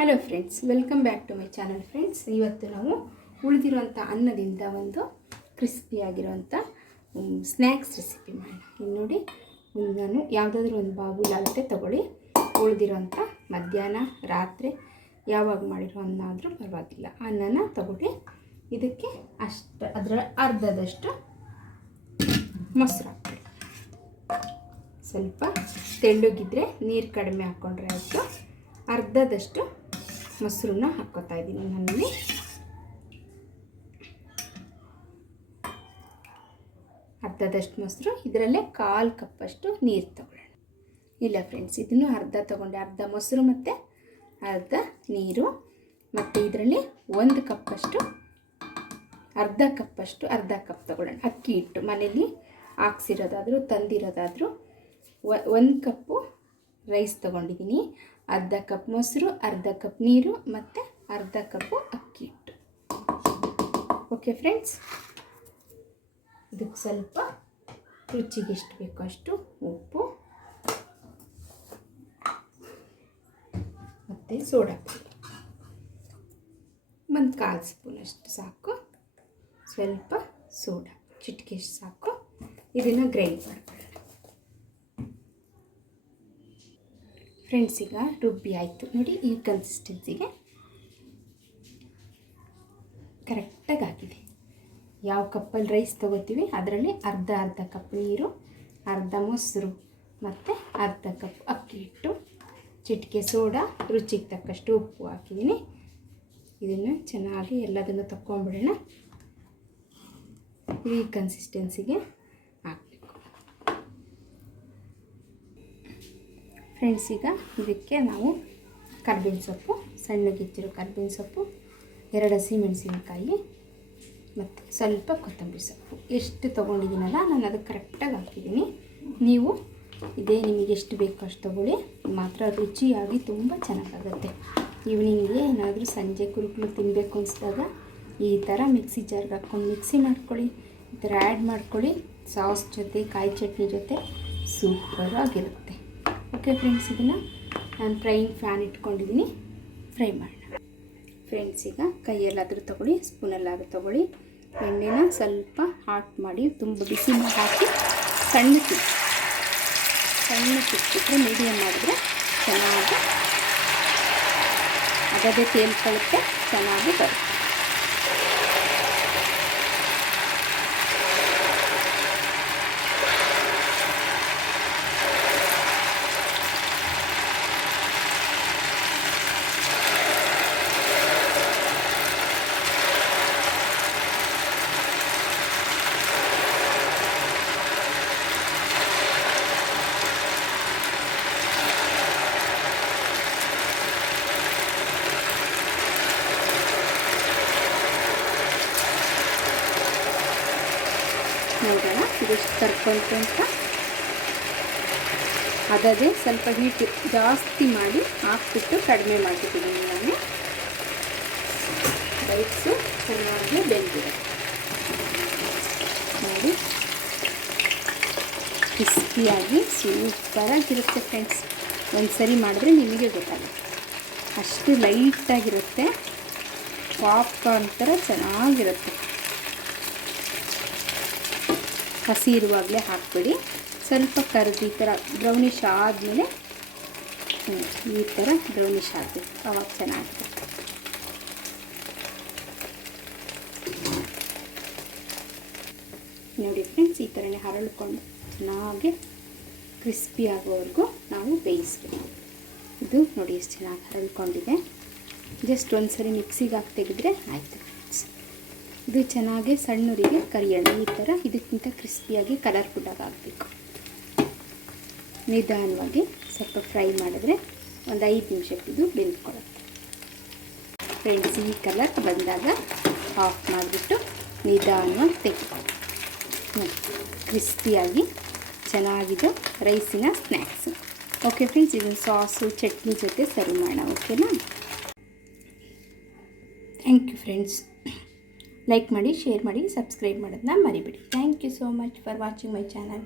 Hello friends welcome back to my channel friends ಇವತ್ತು ನಾವು ಉಳಿದಿರುವಂಥ ಅನ್ನದಿಂದ ಒಂದು ಕ್ರಿಸ್ಪಿಯಾಗಿರುವಂಥ ಸ್ನ್ಯಾಕ್ಸ್ ರೆಸಿಪಿ ಮಾಡೋಣ. ಇಲ್ಲಿ ನೋಡಿ ನಾನು ಯಾವುದಾದ್ರೂ ಒಂದು ಬಾಬು ಅಳತೆ ತೊಗೊಳ್ಳಿ. ಉಳಿದಿರೋಂಥ ಮಧ್ಯಾಹ್ನ, ರಾತ್ರಿ ಯಾವಾಗ ಮಾಡಿರೋ ಅನ್ನ ಆದರೂ ಪರವಾಗಿಲ್ಲ. ಅನ್ನನ ತೊಗೊಳ್ಳಿ. ಇದಕ್ಕೆ ಅಷ್ಟು, ಅದರ ಅರ್ಧದಷ್ಟು ಮೊಸರು ಹಾಕ್ತೀವಿ ಸ್ವಲ್ಪ ತೆಳ್ಳಗಿದ್ರೆ ನೀರು ಕಡಿಮೆ ಹಾಕ್ಕೊಂಡ್ರೆ ಆಯಿತು. ಅರ್ಧದಷ್ಟು ಮೊಸರನ್ನ ಹಾಕ್ಕೋತಾ ಇದ್ದೀನಿ ನನ್ನಲ್ಲಿ. ಅರ್ಧದಷ್ಟು ಮೊಸರು, ಇದರಲ್ಲೇ ಕಾಲು ಕಪ್ಪಷ್ಟು ನೀರು ತಗೊಳ್ಳೋಣ. ಇಲ್ಲ ಫ್ರೆಂಡ್ಸ್ ಇದನ್ನು ಅರ್ಧ ತಗೊಂಡೆ. ಅರ್ಧ ಮೊಸರು ಮತ್ತು ಅರ್ಧ ನೀರು. ಮತ್ತು ಇದರಲ್ಲಿ ಒಂದು ಕಪ್ಪಷ್ಟು, ಅರ್ಧ ಕಪ್ಪಷ್ಟು, ಅರ್ಧ ಕಪ್ ತಗೊಳ್ಳೋಣ. ಅಕ್ಕಿ ಹಿಟ್ಟು. ಮನೇಲಿ ಹಾಕ್ಸಿರೋದಾದರೂ, ತಂದಿರೋದಾದರೂ ಒಂದು ಕಪ್ಪು ರೈಸ್ ತೊಗೊಂಡಿದ್ದೀನಿ. ಅರ್ಧ ಕಪ್ ಮೊಸರು, ಅರ್ಧ ಕಪ್ ನೀರು ಮತ್ತು ಅರ್ಧ ಕಪ್ಪು ಅಕ್ಕಿ ಹಿಟ್ಟು. ಓಕೆ ಫ್ರೆಂಡ್ಸ್ ಇದಕ್ಕೆ ಸ್ವಲ್ಪ ರುಚಿಗೆ ಎಷ್ಟು ಬೇಕೋ ಅಷ್ಟು ಉಪ್ಪು ಮತ್ತು ಸೋಡಾ ಪುಡಿ. ಒಂದು ಕಾಲು ಸ್ಪೂನಷ್ಟು ಸಾಕು. ಸ್ವಲ್ಪ ಸೋಡಾ. ಚಿಟಿಕೆ ಸಾಕು? ಇದನ್ನು ಗ್ರೈಂಡ್ ಮಾಡ್ಕೊಳ್ಳೋಣ ಫ್ರೆಂಡ್ಸ್ ಈಗ ರುಬ್ಬಿ ಆಯಿತು. ನೋಡಿ ಈ ಕನ್ಸಿಸ್ಟೆನ್ಸಿಗೆ ಕರೆಕ್ಟಾಗಿ ಆಗಿದೆ ಯಾವ ಕಪ್ಪಲ್ಲಿ ರೈಸ್ ತೊಗೋತೀವಿ, ಅದರಲ್ಲಿ ಅರ್ಧ ಅರ್ಧ ಕಪ್ ನೀರು, ಅರ್ಧ ಮೊಸರು ಮತ್ತು ಅರ್ಧ ಕಪ್ ಅಕ್ಕಿ ಹಿಟ್ಟು, ಚಿಟಿಕೆ ಸೋಡಾ, ರುಚಿಗೆ ತಕ್ಕಷ್ಟು ಉಪ್ಪು ಹಾಕಿದ್ದೀನಿ ಇದನ್ನು ಚೆನ್ನಾಗಿ ಎಲ್ಲದನ್ನು ತಕ್ಕೊಂಬಿಡೋಣ. ಈ ಕನ್ಸಿಸ್ಟೆನ್ಸಿಗೆ ಹಾಕಬೇಕು ಫ್ರೆಂಡ್ಸ್, ಈಗ ಇದಕ್ಕೆ ನಾವು ಕರ್ಬೇವಿನ ಸೊಪ್ಪು ಸಣ್ಣಗಿತ್ತಿರೋ ಕರ್ಬೇವಿನ ಸೊಪ್ಪು, ಎರಡು ಹಸಿಮೆಣಸಿನಕಾಯಿ ಮತ್ತು ಸ್ವಲ್ಪ ಕೊತ್ತಂಬರಿ ಸೊಪ್ಪು. ಎಷ್ಟು ತೊಗೊಂಡಿದ್ದೀನಲ್ಲ, ನಾನು ಅದಕ್ಕೆ ಕರೆಕ್ಟಾಗಿ ಹಾಕಿದ್ದೀನಿ. ನೀವು ಇದೇ ನಿಮಗೆ ಎಷ್ಟು ಬೇಕೋ ಅಷ್ಟು ತೊಗೊಳ್ಳಿ. ಮಾತ್ರ ರುಚಿಯಾಗಿ ತುಂಬ ಚೆನ್ನಾಗಾಗುತ್ತೆ. ಈವ್ನಿಂಗ್ಗೆ ಏನಾದರೂ ಸಂಜೆ ಕುರುಕುಲು ತಿನ್ನಬೇಕು ಅನಿಸಿದಾಗ ಈ ಥರ ಮಿಕ್ಸಿ ಜಾರ್ಗೆ ಹಾಕ್ಕೊಂಡು ಮಿಕ್ಸಿ ಮಾಡ್ಕೊಳ್ಳಿ. ಈ ಥರ ಆ್ಯಡ್ ಮಾಡ್ಕೊಳ್ಳಿ. ಸಾಸ್ ಜೊತೆ, ಕಾಯಿ ಚಟ್ನಿ ಜೊತೆ ಸೂಪರಾಗಿರುತ್ತೆ. ಓಕೆ ಫ್ರೆಂಡ್ಸ್ ಇದನ್ನು ನಾನು ಫ್ರೈಯಿಂಗ್ ಫ್ಯಾನ್ ಇಟ್ಕೊಂಡಿದ್ದೀನಿ ಫ್ರೈ ಮಾಡೋಣ. ಫ್ರೆಂಡ್ಸ್ ಈಗ ಕೈಯಲ್ಲಾದರೂ ತೊಗೊಳ್ಳಿ, ಸ್ಪೂನಲ್ಲಾದರೂ ತೊಗೊಳ್ಳಿ. ಎಣ್ಣೆನ ಸ್ವಲ್ಪ ಹಾಟ್ ಮಾಡಿ ತುಂಬ ಬಿಸಿ ಹಾಕಿ ಸಣ್ಣ ಸಣ್ಣ ತಿಕ್ಕಿದ್ರೆ ಮೀಡಿಯಮ್ ಮಾಡಿದ್ರೆ ಚೆನ್ನಾಗಿ ಅದೇ ತೇಲ್ಕೊಳ್ಳುತ್ತೆ ಚೆನ್ನಾಗಿ ಬರುತ್ತೆ. ನೋಡೋಣ. ಇದಿಷ್ಟು ಕರ್ಕೊಂತು ಅಂತ. ಅದದೇ ಸ್ವಲ್ಪ ಹೀಟ್ ಜಾಸ್ತಿ ಮಾಡಿ ಹಾಕ್ಬಿಟ್ಟು ಕಡಿಮೆ ಮಾಡಿಬಿಟ್ಟಿದ್ದೀನಿ ನಾನು. ಬೈಟ್ಸು ಚೆನ್ನಾಗಿ ಬೆಂದಿದೆ. ನೋಡಿ. ಕ್ರಿಸ್ಪಿಯಾಗಿ ಸೂಪರಾಗಿರುತ್ತೆ ಫ್ರೆಂಡ್ಸ್. ಒಂದು ಸರಿ ಮಾಡಿದ್ರೆ ನಿಮಗೆ ಗೊತ್ತಾಗುತ್ತೆ. ಅಷ್ಟು ಲೈಟಾಗಿರುತ್ತೆ. ಪಾಪ್ಕಾರ್ನ್ ಥರ ಚೆನ್ನಾಗಿರುತ್ತೆ. ಹಸಿ ಇರುವಾಗಲೇ ಹಾಕ್ಬಿಡಿ. ಸ್ವಲ್ಪ ಕರೆದು ಈ ಥರ ಬ್ರೌನಿಷ್ ಆದಮೇಲೆ ಈ ಥರ ಬ್ರೌನಿಷ್ ಆಗಬೇಕು ಅವಾಗ ಚೆನ್ನಾಗಿರುತ್ತೆ ನೋಡಿ ಫ್ರೆಂಡ್ಸ್ ಈ ಥರನೇ ಹರಳ್ಕೊಂಡು ಚೆನ್ನಾಗಿ ಕ್ರಿಸ್ಪಿ ಆಗೋವರೆಗೂ ನಾವು ಬೇಯಿಸ್ಬೇಕು. ಇದು ನೋಡಿ ಎಷ್ಟು ಚೆನ್ನಾಗಿ ಹರಳ್ಕೊಂಡಿದೆ. ಜಸ್ಟ್ ಒಂದು ಸರಿ ಮಿಕ್ಸಿಗೆ ಹಾಕಿ ತೆಗೆದ್ರೆ ಆಯಿತು. ಇದು ಚೆನ್ನಾಗಿ ಸಣ್ಣೂರಿಗೆ ಕರಿಯೋಣ ಈ ಥರ ಇದಕ್ಕಿಂತ ಕ್ರಿಸ್ಪಿಯಾಗಿ ಕಲರ್ ಆಗಬೇಕು. ನಿಧಾನವಾಗಿ ಸ್ವಲ್ಪ ಫ್ರೈ ಮಾಡಿದ್ರೆ ಒಂದು ಐದು ನಿಮಿಷಕ್ಕೆ ಇದು ಬೆಂದ್ಕೊಳ್ಳುತ್ತೆ. ಫ್ರೆಂಡ್ಸ್ ಈ ಕಲರ್ ಬಂದಾಗ ಆಫ್ ಮಾಡಿಬಿಟ್ಟು ನಿಧಾನವಾಗಿ ತೆಗಿಬೋದು ಕ್ರಿಸ್ಪಿಯಾಗಿ ಚೆನ್ನಾಗಿದ್ದು ರೈಸಿನ ಸ್ನ್ಯಾಕ್ಸು ಓಕೆ ಫ್ರೆಂಡ್ಸ್ ಇದನ್ನು ಸಾಸು ಚಟ್ನಿ ಜೊತೆ ಸರ್ವ್ ಮಾಡೋಣ ಓಕೆನಾ ಥ್ಯಾಂಕ್ ಯು ಫ್ರೆಂಡ್ಸ್ ಲೈಕ್ ಮಾಡಿ, ಶೇರ್ ಮಾಡಿ, ಸಬ್ಸ್ಕ್ರೈಬ್ ಮಾಡೋದನ್ನ ಮರಿಬೇಡಿ. Thank you so much for watching my channel